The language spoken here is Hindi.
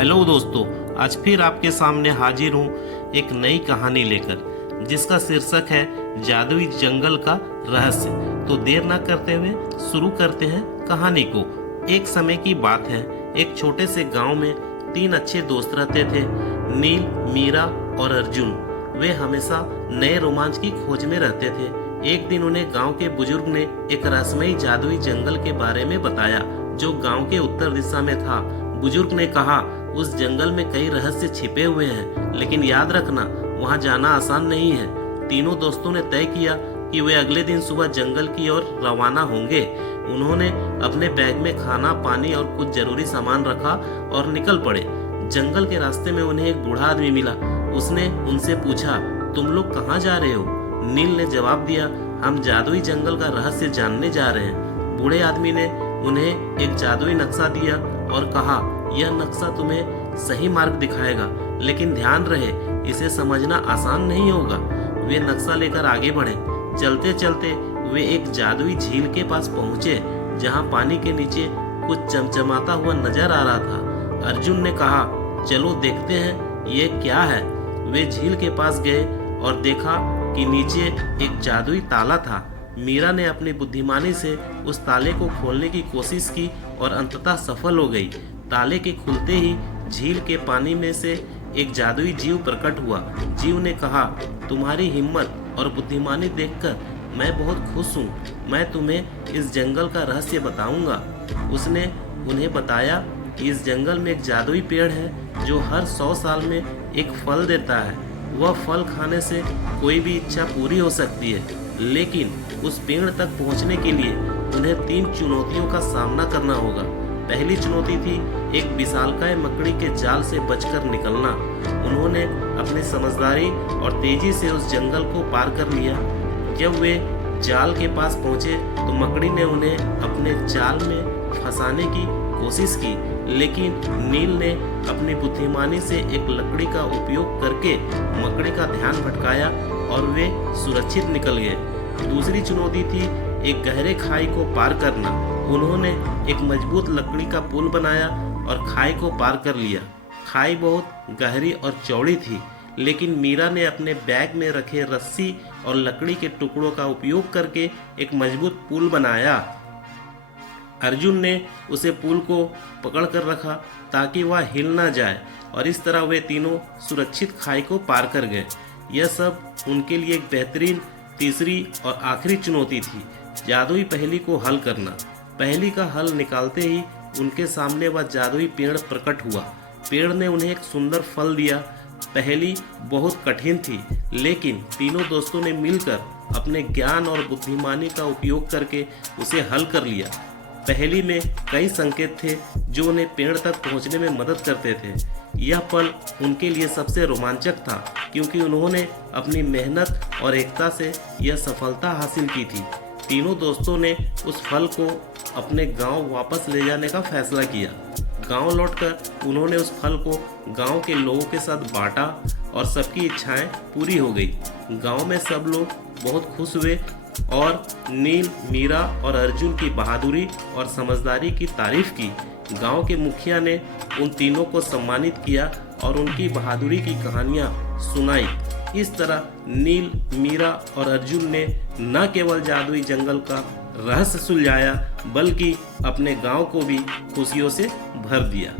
हेलो दोस्तों, आज फिर आपके सामने हाजिर हूँ एक नई कहानी लेकर जिसका शीर्षक है जादुई जंगल का रहस्य। तो देर ना करते हुए शुरू करते हैं कहानी को। एक समय की बात है, एक छोटे से गांव में तीन अच्छे दोस्त रहते थे, नील, मीरा और अर्जुन। वे हमेशा नए रोमांच की खोज में रहते थे। एक दिन उन्हें गांव के बुजुर्ग ने एक रहस्यमयी जादुई जंगल के बारे में बताया जो गांव के उत्तर दिशा में था। बुजुर्ग ने कहा, उस जंगल में कई रहस्य छिपे हुए हैं, लेकिन याद रखना वहां जाना आसान नहीं है। तीनों दोस्तों ने तय किया कि वे अगले दिन सुबह जंगल की ओर रवाना होंगे। उन्होंने अपने बैग में खाना, पानी और कुछ जरूरी सामान रखा और निकल पड़े। जंगल के रास्ते में उन्हें एक बूढ़ा आदमी मिला। उसने उनसे पूछा, तुम लोग कहाँ जा रहे हो? नील ने जवाब दिया, हम जादुई जंगल का रहस्य जानने जा रहे हैं। बूढ़े आदमी ने उन्हें एक जादुई नक्शा दिया और कहा, यह नक्शा तुम्हें सही मार्ग दिखाएगा, लेकिन ध्यान रहे इसे समझना आसान नहीं होगा। वे नक्शा लेकर आगे बढ़े। चलते चलते वे एक जादुई झील के पास पहुंचे जहां पानी के नीचे कुछ चमचमाता हुआ नजर आ रहा था। अर्जुन ने कहा, चलो देखते हैं ये क्या है। वे झील के पास गए और देखा कि नीचे एक जादुई ताला था। मीरा ने अपनी बुद्धिमानी से उस ताले को खोलने की कोशिश की और अंततः सफल हो गई। ताले के खुलते ही झील के पानी में से एक जादुई जीव प्रकट हुआ। जीव ने कहा, तुम्हारी हिम्मत और बुद्धिमानी देखकर मैं बहुत खुश हूँ। मैं तुम्हें इस जंगल का रहस्य बताऊंगा। उसने उन्हें बताया कि इस जंगल में एक जादुई पेड़ है जो हर 100 साल में एक फल देता है। वह फल खाने से कोई भी इच्छा पूरी हो सकती है, लेकिन उस पेड़ तक पहुंचने के लिए उन्हें 3 चुनौतियों का सामना करना होगा। पहली चुनौती थी एक विशालकाय मकड़ी के जाल से बचकर निकलना। उन्होंने अपनी समझदारी और तेजी से उस जंगल को पार कर लिया। जब वे जाल के पास पहुंचे तो मकड़ी ने उन्हें अपने जाल में फंसाने की कोशिश की, लेकिन नील ने अपनी बुद्धिमानी से एक लकड़ी का उपयोग करके मकड़ी का ध्यान भटकाया और वे सुरक्षित निकल गए। दूसरी चुनौती थी एक गहरे खाई को पार करना। उन्होंने एक मजबूत लकड़ी का पुल बनाया और खाई को पार कर लिया। खाई बहुत गहरी और चौड़ी थी, लेकिन मीरा ने अपने बैग में रखे रस्सी और लकड़ी के टुकड़ों का उपयोग करके एक मजबूत पुल बनाया। अर्जुन ने उसे पुल को पकड़ कर रखा ताकि वह हिल ना जाए, और इस तरह वे तीनों सुरक्षित खाई को पार कर गए। यह सब उनके लिए एक बेहतरीन तीसरी और आखिरी चुनौती थी, जादुई पहेली को हल करना। पहेली का हल निकालते ही उनके सामने वह जादुई पेड़ प्रकट हुआ। पेड़ ने उन्हें एक सुंदर फल दिया। पहेली बहुत कठिन थी, लेकिन तीनों दोस्तों ने मिलकर अपने ज्ञान और बुद्धिमानी का उपयोग करके उसे हल कर लिया। पहेली में कई संकेत थे जो उन्हें पेड़ तक पहुंचने में मदद करते थे। यह पल उनके लिए सबसे रोमांचक था, क्योंकि उन्होंने अपनी मेहनत और एकता से यह सफलता हासिल की थी। तीनों दोस्तों ने उस फल को अपने गांव वापस ले जाने का फैसला किया। गांव लौटकर उन्होंने उस फल को गांव के लोगों के साथ बांटा और सबकी इच्छाएं पूरी हो गई। गांव में सब लोग बहुत खुश हुए और नील, मीरा और अर्जुन की बहादुरी और समझदारी की तारीफ की। गांव के मुखिया ने उन तीनों को सम्मानित किया और उनकी बहादुरी की कहानियां सुनाई। इस तरह नील, मीरा और अर्जुन ने न केवल जादुई जंगल का रहस्य सुलझाया, बल्कि अपने गांव को भी खुशियों से भर दिया।